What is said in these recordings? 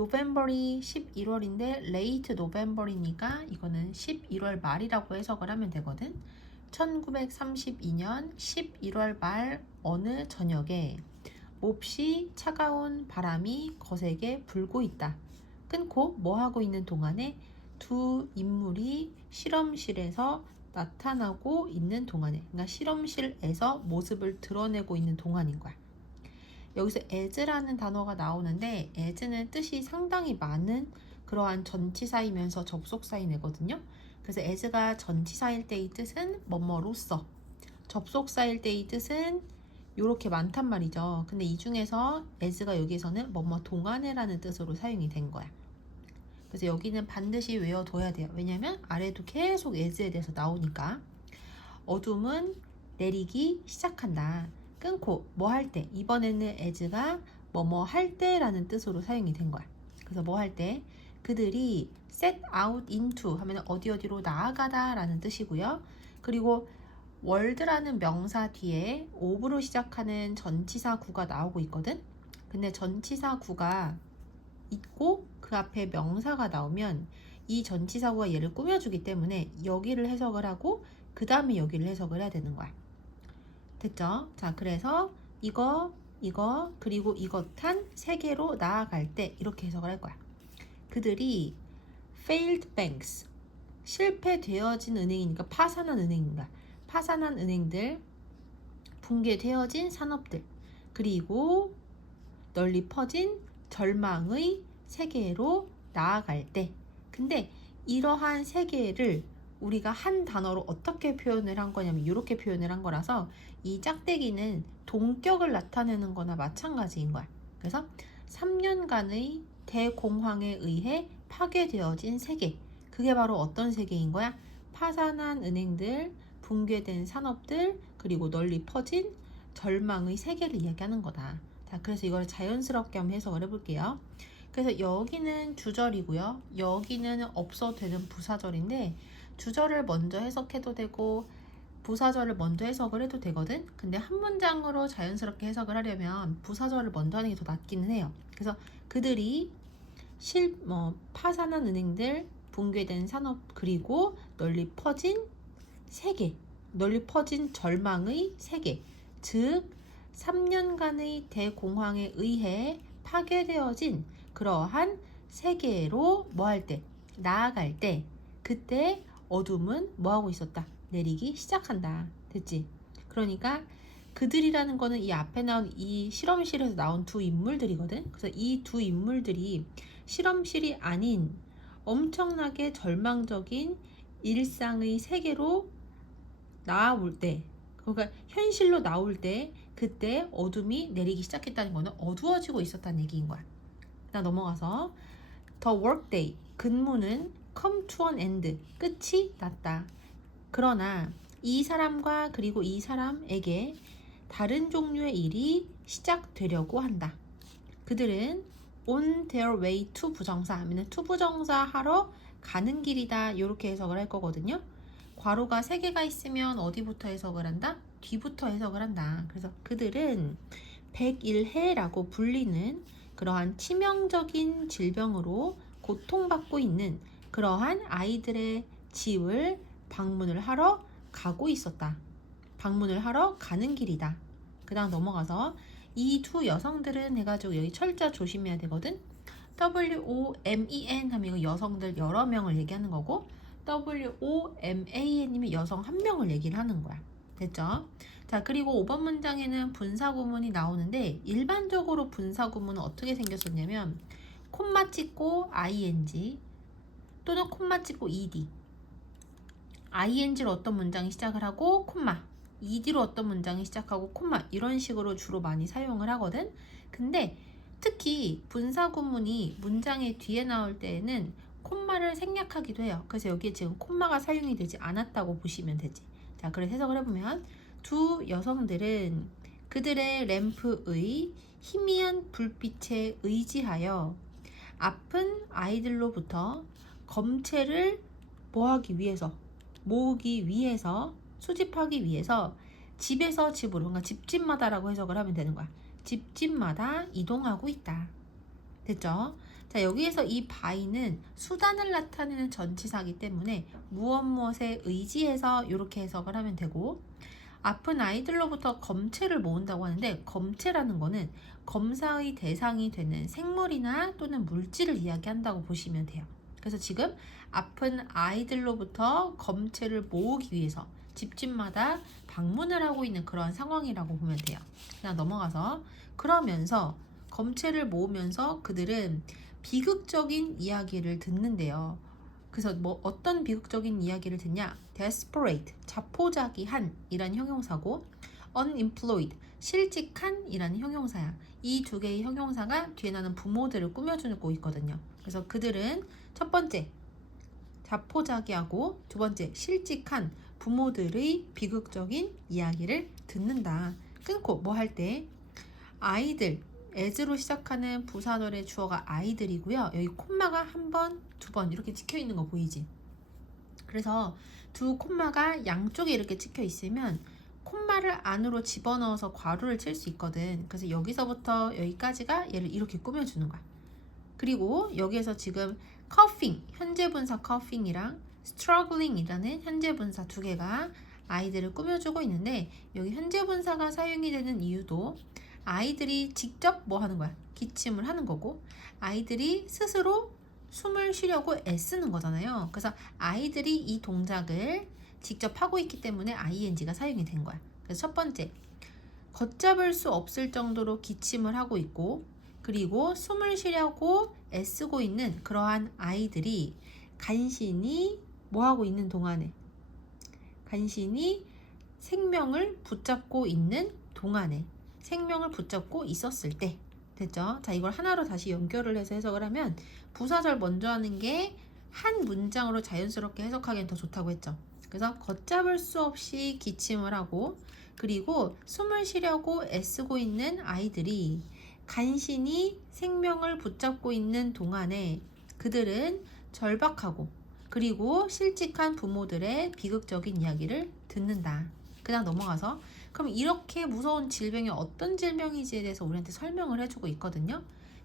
노벰버이 11월인데 late 노벰버이니까 이거는 11월 말이라고 해석을 하면 되거든. 1932년 11월 말 어느 저녁에 몹시 차가운 바람이 거세게 불고 있다. 끊고 뭐 하고 있는 동안에 두 인물이 실험실에서 나타나고 있는 동안에, 그러니까 실험실에서 모습을 드러내고 있는 동안인 거야. 여기서 as라는 단어가 나오는데 as는 뜻이 상당히 많은 그러한 전치사이면서 접속사인 애거든요. 그래서 as가 전치사일 때의 뜻은 뭐뭐로써, 접속사일 때의 뜻은 이렇게 많단 말이죠. 근데 이 중에서 as가 여기에서는 뭐뭐 동안에라는 뜻으로 사용이 된 거야. 그래서 여기는 반드시 외워둬야 돼요. 왜냐면 아래도 계속 as에 대해서 나오니까. 어둠은 내리기 시작한다. 끊고 뭐 할 때, 이번에는 as가 뭐뭐 할 때라는 뜻으로 사용이 된 거야. 그래서 뭐 할 때, 그들이 set out into 하면 어디로 나아가다 라는 뜻이고요. 그리고 world라는 명사 뒤에 of로 시작하는 전치사 구가 나오고 있거든. 근데 전치사 구가 있고 그 앞에 명사가 나오면 이 전치사구가 얘를 꾸며주기 때문에 여기를 해석을 하고 그 다음에 여기를 해석을 해야 되는 거야. 됐죠? 자, 그래서 이거 그리고 이것 한 세 개로 나아갈 때 이렇게 해석을 할 거야. 그들이 failed banks, 실패되어진 은행이니까 파산한 은행인가, 파산한 은행들, 붕괴되어진 산업들, 그리고 널리 퍼진 절망의 세계로 나아갈 때. 근데 이러한 세계를 우리가 한 단어로 어떻게 표현을 한 거냐면 이렇게 표현을 한 거라서 이 짝대기는 동격을 나타내는 거나 마찬가지인 거야. 그래서 3년간의 대공황에 의해 파괴되어진 세계, 그게 바로 어떤 세계인 거야? 파산한 은행들, 붕괴된 산업들, 그리고 널리 퍼진 절망의 세계를 이야기하는 거다. 자, 그래서 이걸 자연스럽게 한번 해석을 해볼게요. 그래서 여기는 주절이고요. 여기는 없어도 되는 부사절인데 주절을 먼저 해석해도 되고 부사절을 먼저 해석을 해도 되거든. 근데 한 문장으로 자연스럽게 해석을 하려면 부사절을 먼저 하는 게 더 낫기는 해요. 그래서 그들이 파산한 은행들, 붕괴된 산업, 그리고 널리 퍼진 세계, 널리 퍼진 절망의 세계, 즉 3년간의 대공황에 의해 파괴되어진 그러한 세계로 뭐 할 때, 나아갈 때, 그때 어둠은 뭐 하고 있었다? 내리기 시작한다. 됐지? 그러니까 그들이라는 거는 이 앞에 나온 이 실험실에서 나온 두 인물들이거든. 그래서 이 두 인물들이 실험실이 아닌 엄청나게 절망적인 일상의 세계로 나올 때, 그러니까 현실로 나올 때 그때 어둠이 내리기 시작했다는 거는 어두워지고 있었다는 얘기인 거야. 나 넘어가서 The workday, 근무는 come to an end, 끝이 났다. 그러나 이 사람과 그리고 이 사람에게 다른 종류의 일이 시작되려고 한다. 그들은 on their way to 부정사 하면 to 부정사 하러 가는 길이다. 이렇게 해석을 할 거거든요. 괄호가 3개가 있으면 어디부터 해석을 한다? 뒤부터 해석을 한다. 그래서 그들은 101해라고 불리는 그러한 치명적인 질병으로 고통받고 있는 그러한 아이들의 집을 방문을 하러 가고 있었다. 방문을 하러 가는 길이다. 그 다음 넘어가서 이 두 여성들은 해가지고 여기 철자 조심해야 되거든. WOMEN 하면 여성들 여러 명을 얘기하는 거고 WOMAN이면 여성 한 명을 얘기를 하는 거야. 됐죠? 자, 그리고 5번 문장에는 분사구문이 나오는데 일반적으로 분사구문은 어떻게 생겼었냐면 콤마 찍고 ing 또는 콤마 찍고 ed, ing로 어떤 문장이 시작을 하고 콤마, ed로 어떤 문장이 시작하고 콤마, 이런 식으로 주로 많이 사용을 하거든. 근데 특히 분사구문이 문장의 뒤에 나올 때에는 콤마를 생략하기도 해요. 그래서 여기에 지금 콤마가 사용이 되지 않았다고 보시면 되지. 자, 그래서 해석을 해보면 두 여성들은 그들의 램프의 희미한 불빛에 의지하여 아픈 아이들로부터 검체를 뭐하기 위해서, 모으기 위해서, 수집하기 위해서 집에서 집으로, 그러니까 집집마다라고 해석을 하면 되는 거야. 집집마다 이동하고 있다. 됐죠? 자, 여기에서 이 by는 수단을 나타내는 전치사이기 때문에 무엇에 의지해서 이렇게 해석을 하면 되고, 아픈 아이들로부터 검체를 모은다고 하는데, 검체라는 거는 검사의 대상이 되는 생물이나 또는 물질을 이야기한다고 보시면 돼요. 그래서 지금 아픈 아이들로부터 검체를 모으기 위해서 집집마다 방문을 하고 있는 그런 상황이라고 보면 돼요. 그냥 넘어가서, 그러면서 검체를 모으면서 그들은 비극적인 이야기를 듣는데요. 그래서 어떤 비극적인 이야기를 듣냐? desperate, 자포자기한 이란 형용사고, unemployed, 실직한 이라는 형용사야. 이 두 개의 형용사가 뒤에 나는 부모들을 꾸며주고 있거든요. 그래서 그들은 첫 번째 자포자기하고 두 번째 실직한 부모들의 비극적인 이야기를 듣는다. 끊고 뭐 할 때 아이들, as로 시작하는 부사절의 주어가 아이들이고요. 여기 콤마가 한 번, 두 번 이렇게 찍혀 있는 거 보이지? 그래서 두 콤마가 양쪽에 이렇게 찍혀 있으면 콤마를 안으로 집어넣어서 괄호를 칠 수 있거든. 그래서 여기서부터 여기까지가 얘를 이렇게 꾸며주는 거야. 그리고 여기에서 지금 coughing, 현재 분사 coughing이랑 struggling이라는 현재 분사 두 개가 아이들을 꾸며주고 있는데, 여기 현재 분사가 사용이 되는 이유도 아이들이 직접 뭐 하는 거야? 기침을 하는 거고, 아이들이 스스로 숨을 쉬려고 애쓰는 거잖아요. 그래서 아이들이 이 동작을 직접 하고 있기 때문에 ing가 사용이 된 거야. 그래서 첫 번째, 걷잡을 수 없을 정도로 기침을 하고 있고, 그리고 숨을 쉬려고 애쓰고 있는 그러한 아이들이 간신히 뭐 하고 있는 동안에, 간신히 생명을 붙잡고 있는 동안에, 생명을 붙잡고 있었을 때. 됐죠? 자, 이걸 하나로 다시 연결을 해서 해석을 하면 부사절 먼저 하는 게 한 문장으로 자연스럽게 해석하기엔 더 좋다고 했죠. 그래서 걷잡을 수 없이 기침을 하고, 그리고 숨을 쉬려고 애쓰고 있는 아이들이 간신히 생명을 붙잡고 있는 동안에 그들은 절박하고 그리고 실직한 부모들의 비극적인 이야기를 듣는다. 그냥 넘어가서, 그럼 이렇게 무서운 질병이 어떤 질병인지에 대해서 우리한테 설명을 해주고 있거든요.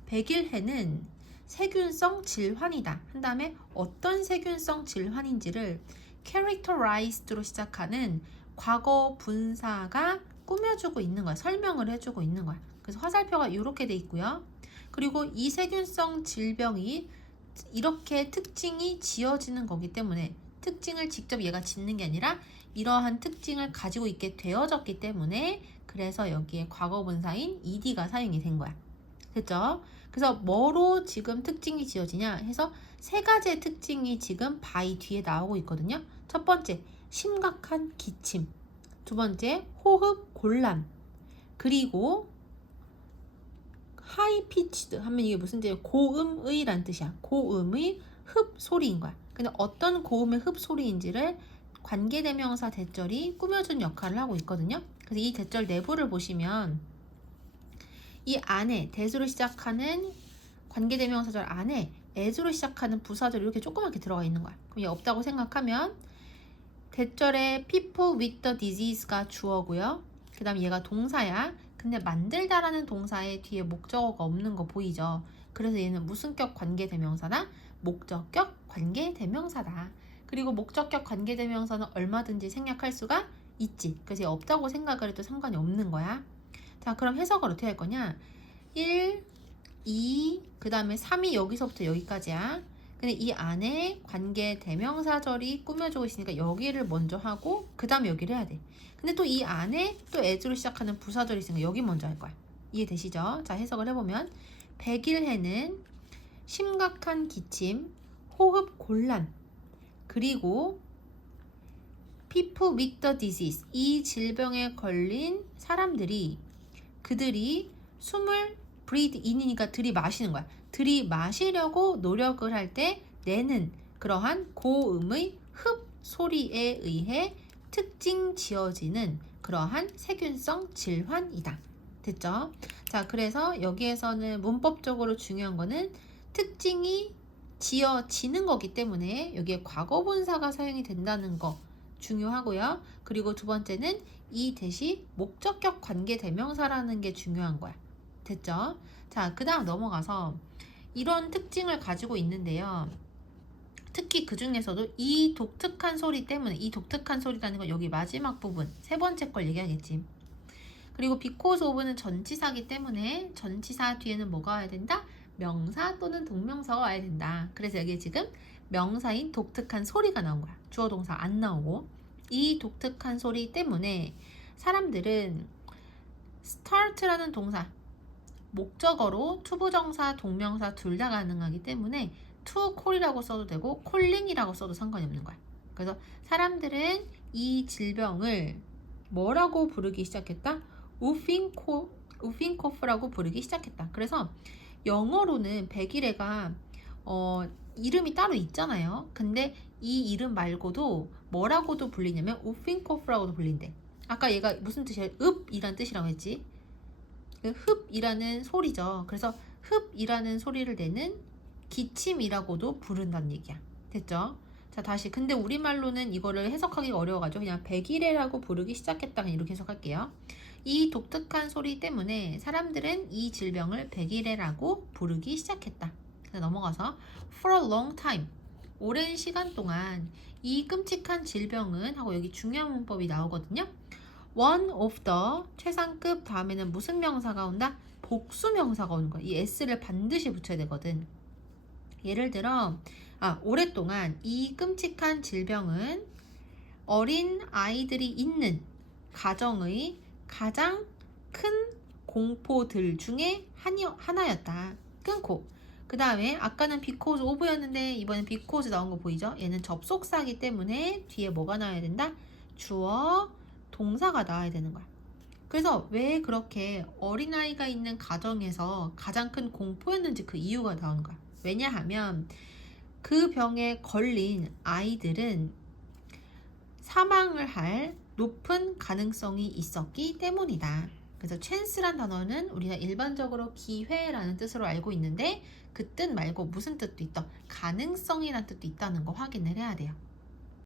백일해는 세균성 질환이다 한 다음에 어떤 세균성 질환인지를 characterized로 시작하는 과거 분사가 꾸며주고 있는 거야. 설명을 해주고 있는 거야. 그래서 화살표가 이렇게 돼 있고요. 그리고 이 세균성 질병이 이렇게 특징이 지어지는 거기 때문에, 특징을 직접 얘가 짓는 게 아니라 이러한 특징을 가지고 있게 되어졌기 때문에, 그래서 여기에 과거 분사인 ed가 사용이 된 거야. 됐죠? 그래서 뭐로 지금 특징이 지어지냐 해서 세 가지의 특징이 지금 by 뒤에 나오고 있거든요. 첫 번째, 심각한 기침. 두 번째, 호흡 곤란. 그리고 high pitched 하면 이게 무슨 뜻이야? 고음의란 뜻이야. 고음의 흡 소리인 거야. 근데 어떤 고음의 흡 소리인지를 관계대명사 대절이 꾸며준 역할을 하고 있거든요. 그래서 이 대절 내부를 보시면 이 안에 대수로 시작하는 관계대명사절 안에 as로 시작하는 부사절이 이렇게 조그맣게 들어가 있는 거야. 그럼 얘 없다고 생각하면 대절에 people with the disease가 주어고요. 그 다음 얘가 동사야. 근데 만들다라는 동사의 뒤에 목적어가 없는 거 보이죠? 그래서 얘는 무슨격 관계대명사다? 목적격 관계대명사다. 그리고 목적격 관계대명사는 얼마든지 생략할 수가 있지. 그래서 얘 없다고 생각을 해도 상관이 없는 거야. 자, 그럼 해석을 어떻게 할 거냐? 1, 2, 그 다음에 3이 여기서부터 여기까지야. 근데 이 안에 관계 대명사절이 꾸며지고 있으니까 여기를 먼저 하고 그 다음에 여기를 해야 돼. 근데 또 이 안에 또 as로 시작하는 부사절이 있으니까 여기 먼저 할 거야. 이해되시죠? 자, 해석을 해보면 백일해는 심각한 기침, 호흡 곤란, 그리고 people with the disease, 이 질병에 걸린 사람들이 그들이 숨을 breathe in이니까 들이마시는 거야. 들이마시려고 노력을 할 때 내는 그러한 고음의 흡 소리에 의해 특징 지어지는 그러한 세균성 질환이다. 됐죠? 자, 그래서 여기에서는 문법적으로 중요한 거는 특징이 지어지는 거기 때문에 여기에 과거분사가 사용이 된다는 거 중요하고요. 그리고 두 번째는 이 대시 목적격 관계대명사라는 게 중요한 거야. 됐죠? 자, 그 다음 넘어가서 이런 특징을 가지고 있는데요. 특히 그 중에서도 이 독특한 소리 때문에, 이 독특한 소리라는 건 여기 마지막 부분, 세 번째 걸 얘기하겠지. 그리고 because of는 전치사기 때문에 전치사 뒤에는 뭐가 와야 된다? 명사 또는 동명사가 와야 된다. 그래서 여기 지금 명사인 독특한 소리가 나온 거야. 주어 동사 안 나오고. 이 독특한 소리 때문에 사람들은 start라는 동사, 목적어로 투부정사, 동명사 둘 다 가능하기 때문에 to call이라고 써도 되고 calling이라고 써도 상관이 없는 거야. 그래서 사람들은 이 질병을 뭐라고 부르기 시작했다? 우핑코프라고 부르기 시작했다. 그래서 영어로는 백일해가 이름이 따로 있잖아요. 근데 이 이름 말고도 뭐라고도 불리냐면 우핑코프라고도 불린대. 아까 얘가 무슨 뜻이야? 읍이란 뜻이라고 했지. 그 흡이라는 소리죠. 그래서 흡이라는 소리를 내는 기침이라고도 부른다는 얘기야. 됐죠? 자, 다시. 근데 우리말로는 이거를 해석하기가 어려워가지고 그냥 백일해라고 부르기 시작했다. 그냥 이렇게 해석할게요. 이 독특한 소리 때문에 사람들은 이 질병을 백일해라고 부르기 시작했다. 그래서 넘어가서 for a long time, 오랜 시간 동안 이 끔찍한 질병은 하고 여기 중요한 문법이 나오거든요. one of the, 최상급 다음에는 무슨 명사가 온다? 복수 명사가 오는 거야. 이 s를 반드시 붙여야 되거든. 예를 들어 오랫동안 이 끔찍한 질병은 어린 아이들이 있는 가정의 가장 큰 공포들 중에 하나였다. 끊고. 그 다음에 아까는 because of였는데 이번엔 because 나온 거 보이죠? 얘는 접속사기 때문에 뒤에 뭐가 나와야 된다? 주어, 동사가 나와야 되는 거야. 그래서 왜 그렇게 어린아이가 있는 가정에서 가장 큰 공포였는지 그 이유가 나오는 거야. 왜냐하면 그 병에 걸린 아이들은 사망을 할 높은 가능성이 있었기 때문이다. 그래서 chance란 단어는 우리가 일반적으로 기회라는 뜻으로 알고 있는데 그 뜻 말고 무슨 뜻도 있다? 가능성이라는 뜻도 있다는 거 확인을 해야 돼요.